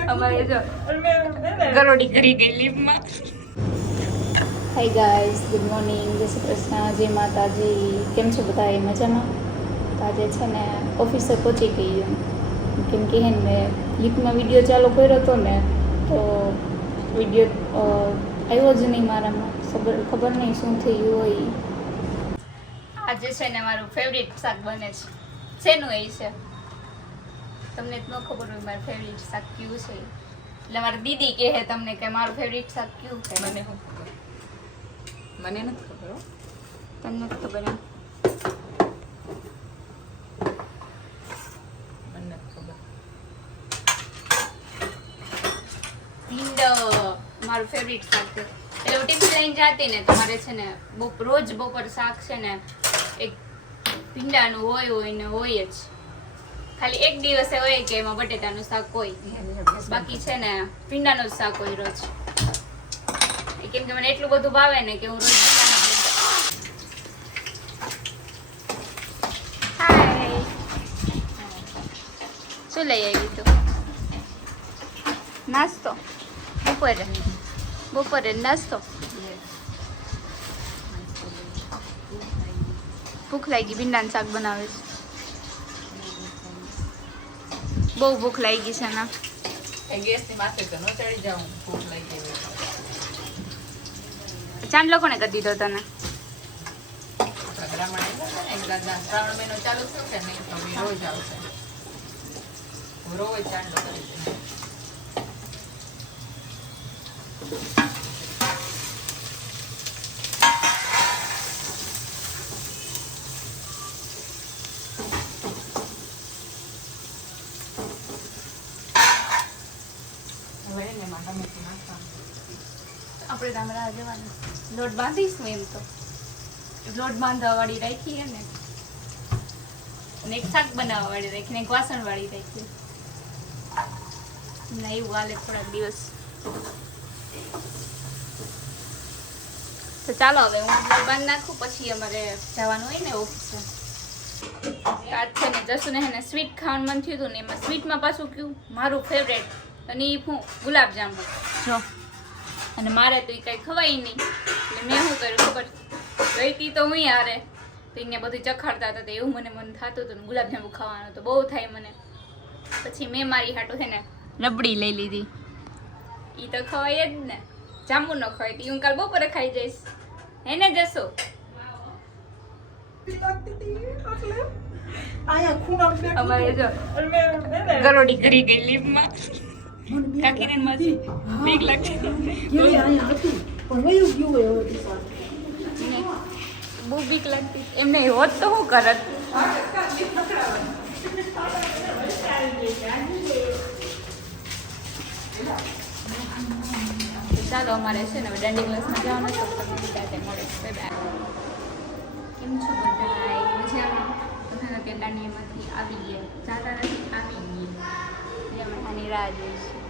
અમારે જો ગરોડી કરી ગઈ લીફમાં. હાય ગાઈઝ, ગુડ મોર્નિંગ, જય શ્રી કૃષ્ણ, જય માતાજી. કેમ છો બધા? એ મજામાં? તો આજે છે ને ઓફિસે પહોંચી ગઈ એમ, કેમ કે હે ને લીફમાં વિડીયો ચાલુ કર્યો હતો ને તો વિડીયો આવ્યો જ નહીં મારામાં. ખબર નહીં શું થયું હોય. આજે છે ને મારું ફેવરિટ શાક બને છે. શેનું એ છે તમને જ ન ખબર હોય મારું ફેવરિટ શાક કયું છે. એટલે મારી દીદી કહે તમને કે મારું ફેવરિટ શાક કયું છે. મને શું ખબર? મને નથી ખબર હો. તમને નથી ખબર એમ? મને નથી ખબર. ભીંડો મારું ફેવરિટ શાક છે. એટલે હું ટિફિન લઈને જાતી ને તો મારે છે ને રોજ બપોર શાક છે ને એક ભીંડાનું હોય ને હોય જ. ખાલી એક દિવસે હોય કે એમાં બટેટાનું શાક હોય, બાકી છે ને ભીંડાનું જ શાક હોય રોજ. કેમ કે મને એટલું બધું ભાવે ને કે હું રોજ હાય શું લઈ આવી તું? નાસ્તો બપોરે નાસ્તો. ભૂખ લાગી, ભીંડાનું શાક બનાવે છે. બહુ ભૂખ લાગી છે ના. એ ગેસની માથે તો ન ચડી જાઉં, ભૂખ લાગી હોય. ચાંદલો કોને કરી દીધો તને? આપણા બ્રાહ્મણ એમ હતા ને, શ્રાવણ મહિનો ચાલુ થયો કે નહીં તો બી રોજ આવશે. હું રોજ ચાંદલો કરી દઉં. હવે એને માં ટમેટું નાખવાનું. આપણે ગામડા જવાનું. લોટ બાંધીશું એમ તો લોટ બાંધવા વાળી રાખી હે ને, અને એક શાક બનાવવા વાળી રાખી ને એક વાસણ વાળી રાખી ના, એવું હાલે થોડાક દિવસ. તો ચાલો હવે હું લોટ બાંધી નાખું, પછી અમારે જવાનું હોય ને ઓફિસે. આજ છે ને જસુને હે ને સ્વીટ ખાવાનું મન થયું હતું ને, એમાં સ્વીટમાં પાછું કયું મારું ફેવરેટ અને એ હું ગુલાબજાંબુ જો. અને મારે તો એ કાંઈ ખવાય નહીં, એટલે મેં શું કર્યું ખબર? ગઈ હતી તો હું હારે તો એને બધું ચખાડતા હતા, તો એવું મને મન થતું હતું ને ગુલાબજાંબુ ખાવાનું તો બહુ થાય મને. પછી મેં મારી હાટું છે ને રબડી લઈ લીધી. એ તો ખવાય જ ને, જાંબુ ન ખવાય તો હું કાલ બપોરે ખાઈ જઈશ. હે ને જશો? અમારે જો ગરોડી કરી ગઈ લીફમાં. કાકીને માજી બીક લાગતી બહુ બીક લાગતી એમને. હોત તો શું કરત? ચાલો અમારે છે ને દાંડી ક્લાસમાં જવાનું છે, તમને બીજા મળે. કેમ છો બધા? મજામાં? બધા કે દાંડીમાંથી આવી ગયા, જાતા નથી આવી ગઈ એટલે અમે આની રાહ જોઈશું.